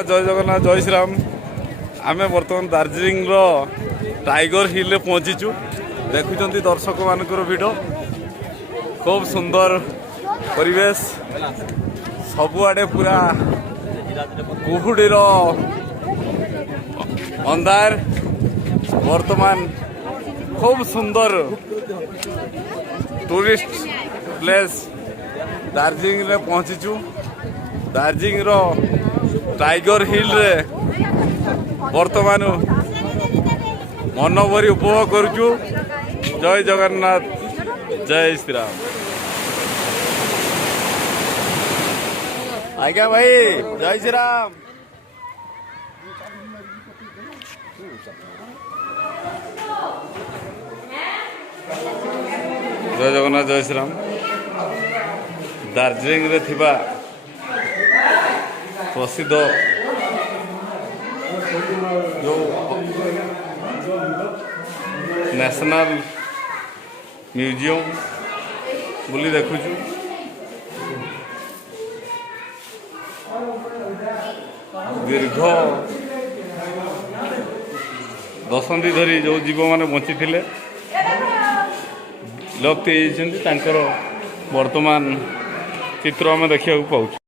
जय जगन्नाथ जय श्रीराम आम बर्तमान दार्जिलिंग टाइगर हिल पहुंचीचु देखुं दर्शक मान भिड खूब सुंदर परिवेश सबुआडे पूरा कुहुडीर अंधार वर्तमान खूब सुंदर टूरिस्ट प्लेस दार्जिलिंग रे पहुंचीचु दार्जिलिंग रो टाइगर हिल रे वर्तमान मन भरी उपभोग करुचु। जय जगन्नाथ जय श्रीराम। आज्ञा भाई जय श्रीराम। जय जगन्नाथ जय श्रीराम। दार्जिलिंग रे थिबा प्रसिद्ध जो नेशनल म्यूजियम बुली देखुचु दीर्घ दशंधि धरी जो जीव माने बंची थिले लुप्त होती वर्तमान चित्र आम देखा पाऊँ।